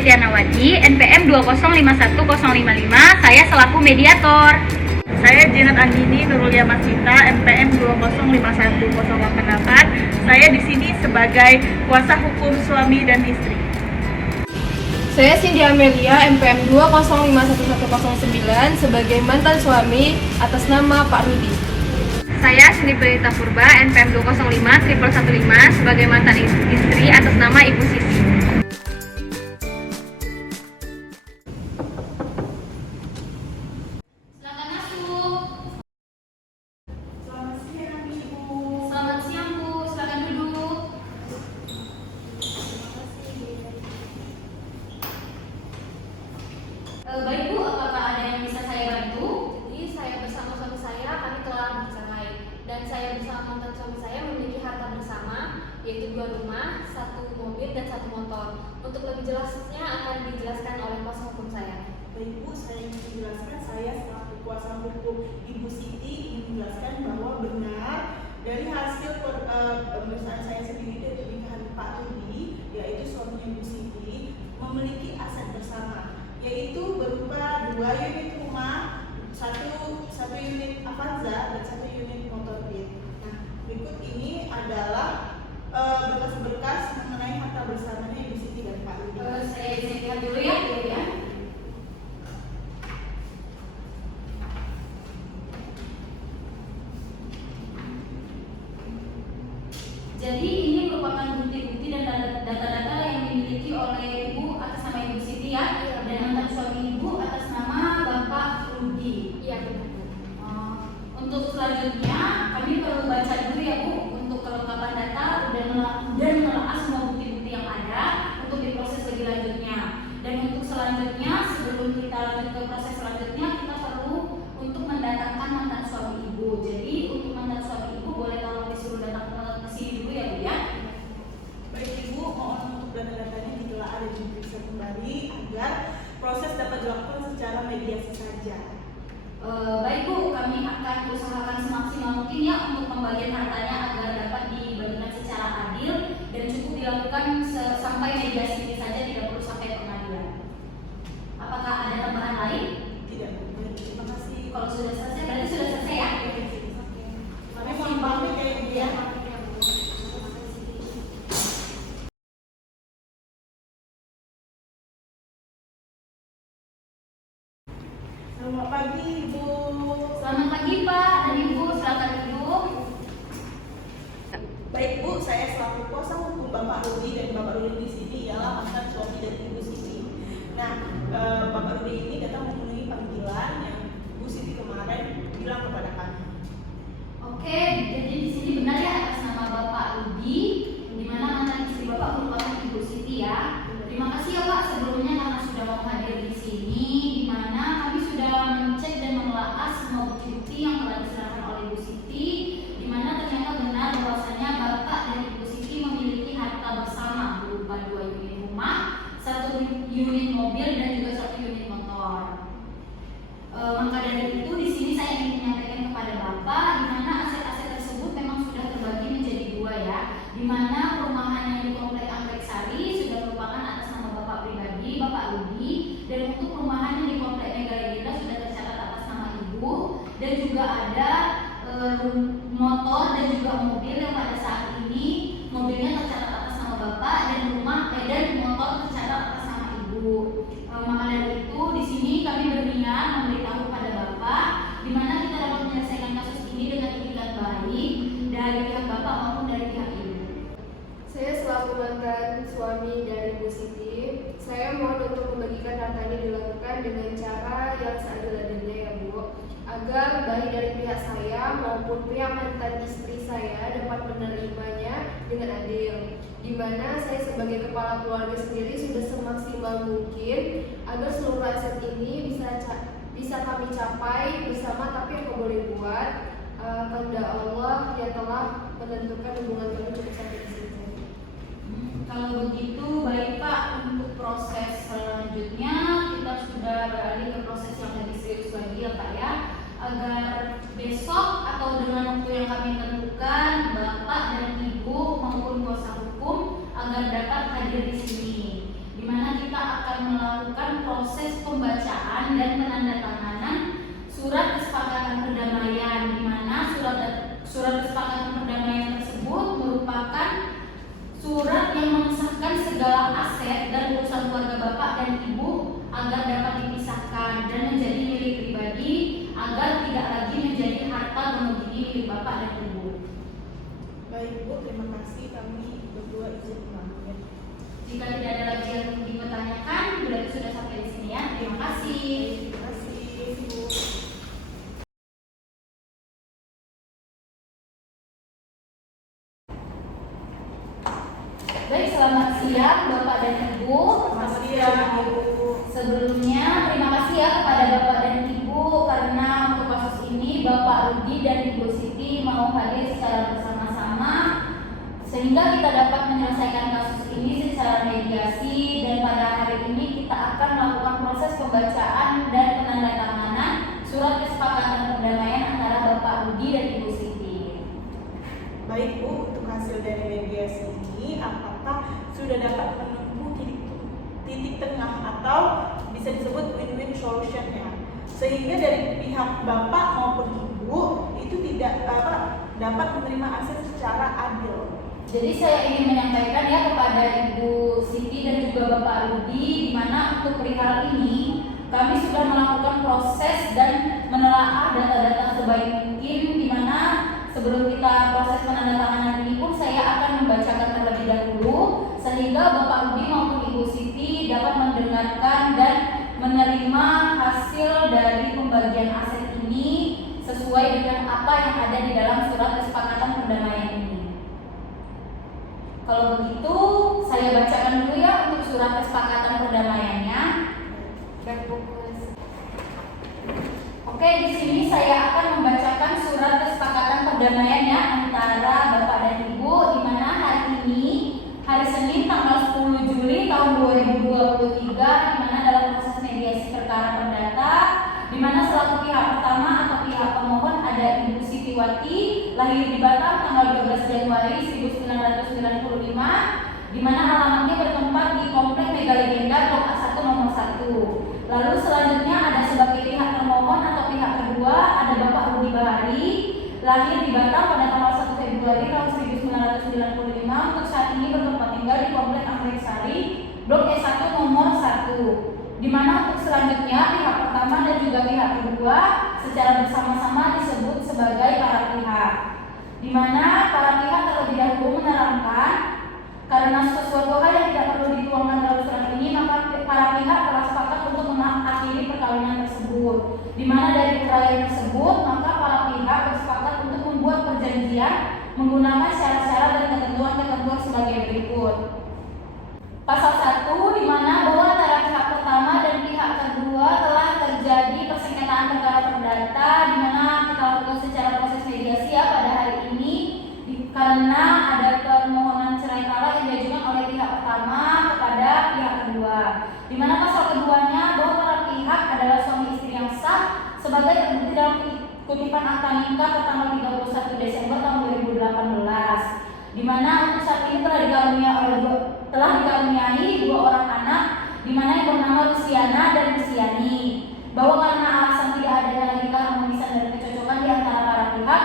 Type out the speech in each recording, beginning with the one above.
Detianawati, NPM 2051055. Saya selaku mediator. Saya Jinat Anggini Nurulia Masita, NPM 2051088. Saya di sini sebagai kuasa hukum suami dan istri. Saya Cindy Amelia, NPM 2051109 sebagai mantan suami atas nama Pak Rudi. Saya Cindy Pelita Purba, NPM 2051115 sebagai mantan istri atas nama Ibu Siti. Silakan masuk. Selamat siang, Ibu. Selamat siang Bu, silakan duduk. Baik Bu, apakah ada yang bisa saya bantu? Jadi saya bersama suami saya kami telah bercerai dan saya bersama mantan suami saya memiliki harta bersama yaitu 2 rumah, 1 mobil dan 1 motor. Untuk lebih jelasnya akan dijelaskan oleh kuasa hukum saya. Baik Bu, saya ingin menjelaskan, saya selaku kuasa hukum Ibu Siti ingin menjelaskan bahwa benar dari hasil pemeriksaan saya sendiri dari pernikahan Pak Rudi, yaitu suaminya Ibu Siti, memiliki aset bersama, yaitu berupa 2 unit rumah, 1 unit Avanza dan 1 unit motor Beat. Nah, berikut ini adalah berkas-berkas mengenai harta bersamanya Ibu Siti dan Pak Rudi. Saya lihat dulu ya, Bu ya. Jadi ini merupakan bukti-bukti dan data-data yang dimiliki oleh Ibu atas nama Ibu Siti ya, dan mantan suami Ibu atas nama Bapak Rudi. Iya benar Bu. Untuk selanjutnya kami perlu baca dulu ya Bu untuk kelengkapan data dan menelaah semua bukti-bukti yang ada untuk diproses lebih lanjutnya. Dan untuk selanjutnya sebelum kita lanjut ke proses selanjutnya kita perlu untuk mendatangkan mantan suami Ibu. Jadi untuk mantan suami Ibu boleh tolong disuruh datang ke sini dulu ya Bu ya. Baik Ibu, mohon untuk data-datanya ditelaah dan diperiksa kembali agar proses dapat dilakukan secara mediasi saja. Baik Bu, kami akan usahakan semaksimal mungkin ya untuk pembagian hartanya agar dapat dibagikan secara adil dan cukup dilakukan sampai mediasi ini saja, tidak perlu sampai pengadilan. Apakah ada tambahan lain? Tidak Bu, baik, terima kasih. Kalau sudah selesai, berarti sudah selesai ya? Kami mohon pamit ya Ibu ya. Selamat pagi Ibu. Selamat pagi Pak dan Ibu, silakan duduk. Baik Bu, saya selaku kuasa hukum Bapak Rudi dan Bapak Rudi di sini ialah mantan suami dari Ibu Siti. Nah, Bapak Rudi ini datang memenuhi panggilan yang Bu Siti kemarin bilang kepada kami. Oke, jadi di sini benar ya atas nama Bapak Rudi, di mana mantan istri Bapak merupakan Ibu Siti ya. Terima kasih ya Pak sebelumnya karena sudah mau hadir di sini, di mana kami sudah mengecek dan menelaah semua bukti-bukti yang telah diserahkan oleh Ibu Siti, di mana ternyata benar bahwasanya Bapak dan Ibu Siti memiliki harta bersama berupa 2 unit rumah, 1 unit mobil dan juga 1 unit motor. Maka dari itu di sini saya ingin menyampaikan kepada Bapak di mana aset-aset tersebut memang sudah terbagi menjadi 2 ya, di mana perumahan yang di Komplek Anggrek Sari sudah merupakan atas nama Bapak pribadi, Bapak Rudi, dan untuk perumahan yang di Komplek Mega Legenda sudah tercatat atas nama Ibu, dan juga ada motor dan juga mobil yang pada saat ini mobilnya tercatat atas nama Bapak dan dan motor tercatat atas nama Ibu. Maka dari itu di sini kami berniat memberitahu kepada Bapak di mana kita dapat menyelesaikan kasus ini dengan itikat baik dari pihak Bapak maupun dari pihak Ibu. Saya selaku mantan suami dari Bu Siti, saya mohon untuk membagikan harta ini dilakukan dengan cara yang seadil-adilnya ya Bu, agar baik dari pihak saya maupun pihak mantan istri saya dapat menerimanya dengan adil. Di mana saya sebagai kepala keluarga sendiri sudah semaksimal mungkin agar seluruh aset ini bisa kami capai bersama, tapi yang boleh buat kehendak Allah yang telah menentukan hubungan kami cukup sampai di sini. Kalau begitu baik Pak, untuk proses selanjutnya kita sudah beralih ke proses yang lebih serius lagi ya Pak ya, agar besok atau dengan waktu yang kami tentukan Bapak dan Ibu maupun kuasa hukum agar dapat hadir di sini, di mana kita akan agar tidak lagi menjadi harta gonogini milik Bapak dan Ibu. Baik Bu, terima kasih. Kami berdua izin pamit. Jika tidak ada lagi yang dipertanyakan, berarti sudah sampai di sini ya. Terima kasih. Terima kasih Bu. Baik, selamat siang Bapak dan Ibu. Selamat siang Bu. Sebelumnya terima kasih ya kepada Bapak dan Ibu karena untuk kasus ini Bapak Rudi dan Ibu Siti mau hadir secara bersama-sama sehingga kita dapat menyelesaikan kasus ini secara mediasi, dan pada hari ini kita akan melakukan proses pembacaan dan penandatanganan surat kesepakatan perdamaian antara Bapak Rudi dan Ibu Siti. Baik Bu, untuk hasil dari mediasi ini apakah sudah dapat menempuh titik tengah atau bisa disebut win-win solution-nya, sehingga dari pihak Bapak maupun Ibu itu tidak dapat menerima akses secara adil. Jadi saya ingin menyampaikan ya kepada Ibu Siti dan juga Bapak Rudi, di mana untuk perihal ini kami sudah melakukan proses dan menelaah data-data sebaik mungkin, di mana sebelum kita proses penandatanganan ini pun saya akan membacakan terlebih dahulu sehingga Bapak Rudi maupun Ibu Siti dapat mendengarkan dan menerima hasil dari pembagian aset ini sesuai dengan apa yang ada di dalam surat kesepakatan perdamaian ini. Kalau begitu, saya bacakan dulu ya untuk surat kesepakatan perdamaiannya. Oke, di sini saya akan membacakan surat kesepakatan perdamaiannya antara Bapak dan Ibu, di mana hari ini, hari Senin tanggal 10 Juli tahun 2023, di mana dalam proses mediasi perkara perdata, di mana selaku pihak pertama atau pihak pemohon ada Ibu Sitiwati, lahir di Batam tanggal 12 Januari 1995, di mana alamatnya bertempat di Komplek Mega Legenda Blok A1 nomor 1. Lalu selanjutnya ada sebagai pihak termohon atau pihak kedua ada Bapak Rudi Bahari, lahir di Batam pada tanggal 1 Februari tahun 1995, untuk saat ini bertempat tinggal di Komplek Anggrek Sari Blok E1 nomor 1. Di mana untuk selanjutnya pihak pertama dan juga pihak kedua secara bersama-sama disebut sebagai para pihak. Di mana para pihak terlebih dahulu menerangkan karena sesuatu hal yang tidak perlu dituangkan dalam surat ini, maka para pihak telah sepakat untuk mengakhiri perkawinan tersebut. Di mana dari perayaan tersebut, maka para pihak bersepakat untuk membuat perjanjian menggunakan syarat-syarat dan ketentuan-ketentuan sebagai berikut. Pasal 1, di mana bahwa antara pihak pertama dan pihak kedua telah terjadi persengketaan perkara perdata, di mana kita lakukan secara proses mediasi ya pada hari ini, karena ada permohonan cerai talak yang diajukan oleh pihak pertama kepada pihak kedua. Di mana pasal keduanya bahwa para pihak adalah suami istri yang sah sebagai terbukti dalam kutipan akta nikah tertanggal 31 Desember tahun 2018. Di mana untuk saat ini telah dikaruniai dua orang anak, di mana yang bernama Luciana dan Luciani. Bahwa karena alasan tidak adanya lagi keharmonisan dan kecocokan di antara para pihak,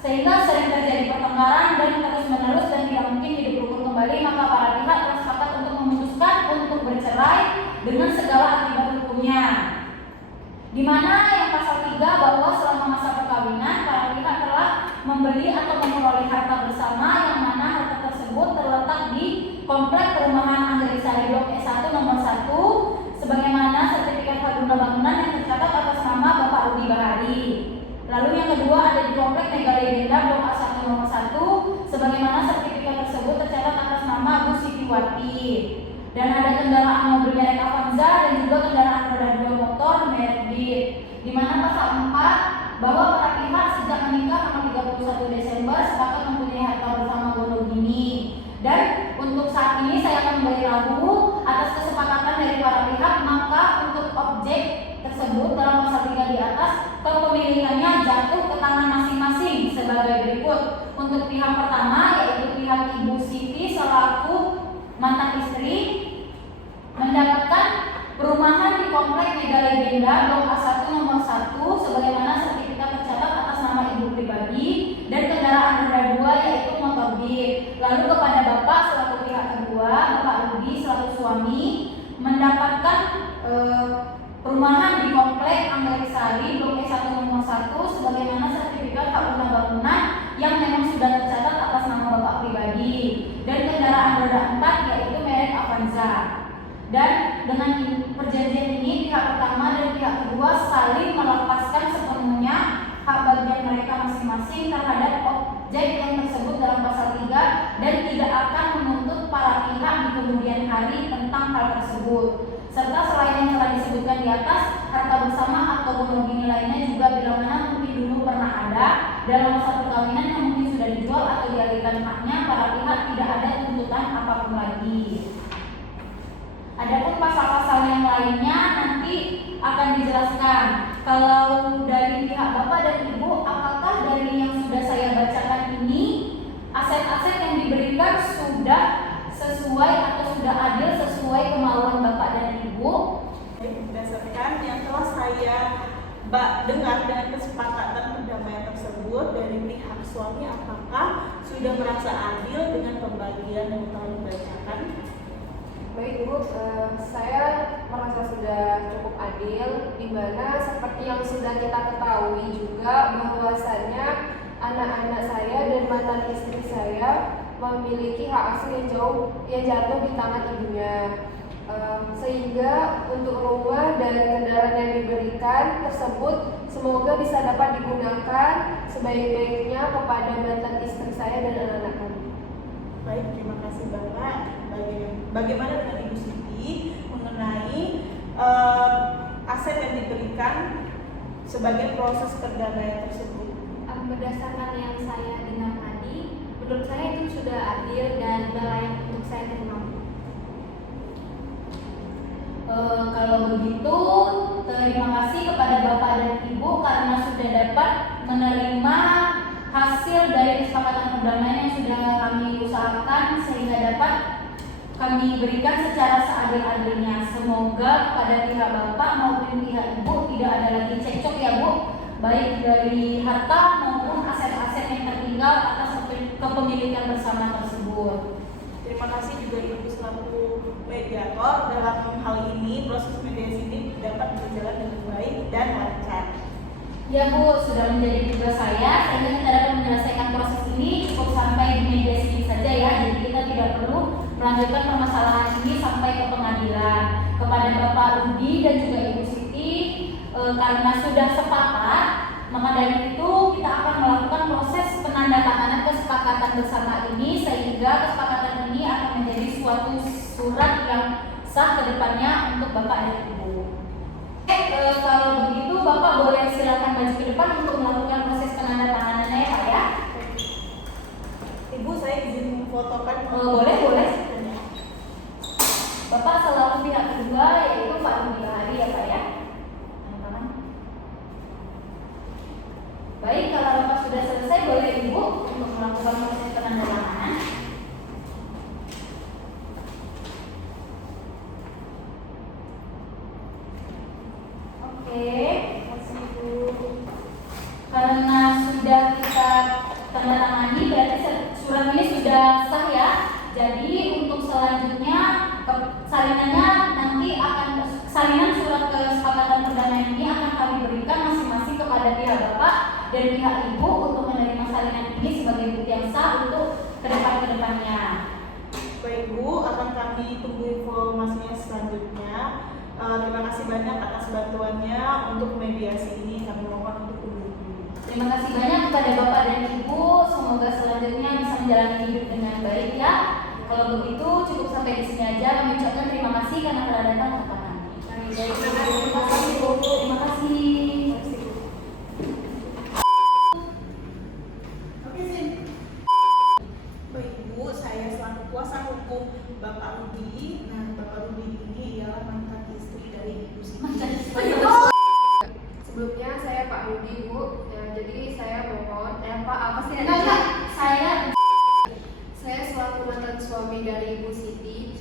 sehingga sering terjadi pertengkaran dan terus-menerus dan tidak mungkin hidup rukun kembali, maka para pihak telah sepakat untuk memutuskan untuk bercerai dengan segala akibat hukumnya. Di mana yang pasal 3 bahwa selama masa perkawinan para pihak telah membeli atau memperoleh harta bersama, yang mana harta tersebut terletak di Komplek Perumahan Anggrek Sari Blok E1 nomor 1 sebagaimana sertifikat hak guna bangunan yang tercatat atas nama Bapak Rudi Bahari. Lalu yang kedua ada di Komplek Mega Legenda Blok A1 nomor 1 sebagaimana sertifikat tersebut tercatat atas nama Bu Sitiwati. Dan ada kendaraan mobil merek Avanza dan juga kendaraan roda 2 motor merek Beat. Di mana pasal 4 bahwa para pihak sejak menikah tanggal 31 Desember sepakat mempunyai harta bersama gonogini. Dan untuk saat ini saya akan memberitahu atas kesepakatan dari para pihak, maka untuk objek tersebut dalam pasal 3 di atas kepemilikannya jatuh ke tangan masing-masing sebagai berikut. Untuk pihak pertama yaitu pihak Ibu Siti selaku mantan istri mendapatkan perumahan di Komplek Mega Legenda Blok A1 nomor 1 sebagaimana sertifikat tercatat atas nama ibu pribadi dan kendaraan roda 2 yaitu motor Beat. Lalu kepada Bapak selaku pihak kedua, Bapak Rudi selaku suami mendapatkan perumahan di Komplek Anggrek Sari Blok E1 nomor 1 ada 4, yaitu merek Avanza. Dan dengan perjanjian ini pihak pertama dan pihak kedua saling melepaskan sepenuhnya hak bagian mereka masing-masing terhadap objek yang tersebut dalam pasal 3 dan tidak akan menuntut para pihak di kemudian hari tentang hal tersebut. Serta selain yang telah disebutkan di atas, harta bersama atau monogini lainnya juga bila mana mungkin dulu pernah ada dalam masa perkawinan yang mungkin sudah dijual atau dialihkan haknya, para pihak tidak ada tuntutan apapun lagi. Adapun pasal-pasal yang lainnya nanti akan dijelaskan. Kalau dari pihak Bapak dan Ibu, apakah dari yang sudah saya bacakan ini aset-aset yang diberikan sudah sesuai atau sudah adil sesuai kemauan Bapak dan Ibu? Berdasarkan yang telah saya dengar dengan kesepakatan perdamaian tersebut dari pihak suami, apakah sudah merasa adil dengan pembagian yang telah dibacakan? Baik Ibu, saya merasa sudah cukup adil, di mana seperti yang sudah kita ketahui juga bahwasannya anak-anak saya dan mantan istri saya memiliki hak asuh yang jatuh di tangan ibunya. Sehingga untuk rumah dan kendaraan yang diberikan tersebut semoga bisa dapat digunakan sebaik-baiknya kepada mantan istri saya dan anak-anak kami. Baik, terima kasih Bapak. Bagaimana dengan Ibu Siti mengenai aset yang diberikan sebagai proses perdamaian tersebut? Berdasarkan yang saya dengar tadi, menurut saya itu sudah adil dan sudah layak untuk saya terima. Kalau begitu, terima kasih kepada Bapak dan Ibu karena sudah dapat menerima hasil dari kesepakatan perdamaian yang sudah kami usahakan sehingga dapat kami berikan secara seadil-adilnya. Semoga kepada pihak Bapak maupun pihak Ibu tidak ada lagi cekcok ya Bu, baik dari harta maupun aset-aset yang tertinggal atas kepemilikan bersama tersebut. Terima kasih juga Ibu selaku mediator dalam hal ini, proses mediasi ini dapat berjalan dengan baik dan lancar. Ya Bu, sudah menjadi tugas saya sehingga kita dapat menyelesaikan proses ini cukup sampai di mediasi ini saja ya. Jadi kita tidak perlu melanjutkan permasalahan ini sampai ke pengadilan. Kepada Bapak Rudi dan juga Ibu Siti, karena sudah sepakat, maka dari itu kita akan melakukan proses penandatanganan kesepakatan bersama ini sehingga kesepakatan ini akan menjadi suatu surat yang sah ke depannya untuk Bapak dan Ibu. Kalau begitu Bapak boleh silakan maju ke depan untuk melakukan proses penandatanganannya ya Pak ya. Ibu, saya izin memfotokan. Boleh. Bapak selalu pihak kedua yaitu Pak Rudi Bahari ya Pak ya. Baik, kalau Bapak sudah selesai boleh Ibu untuk melakukan proses penandatanganan. Oke, terima kasih Bu. Karena sudah kita tanda tangani berarti surat ini sudah sah ya. Jadi untuk selanjutnya salinan surat kesepakatan perdamaian ini akan kami berikan masing-masing kepada pihak Bapak dan pihak Ibu untuk menerima salinan ini sebagai bukti yang sah untuk kedepannya. Baik Bu, akan kami tunggu informasinya selanjutnya. Terima kasih banyak atas bantuannya untuk mediasi ini, kami mohon untuk undur diri. Terima kasih banyak kepada Bapak dan Ibu. Semoga selanjutnya bisa menjalani hidup dengan baik ya. Kalau begitu cukup sampai di sini aja. Kami ucapkan terima kasih karena telah datang ke tempat kami. Terima kasih Bu. Terima kasih. Baik Bu, saya selaku kuasa hukum Bapak Rudi. Nah, Bapak Rudi ini ialah mantan istri dari Ibu Siti. Sebelumnya saya Pak Rudi Bu, ya, jadi saya mohon Pak apa sih? Saya Saya selaku mantan suami dari Ibu Siti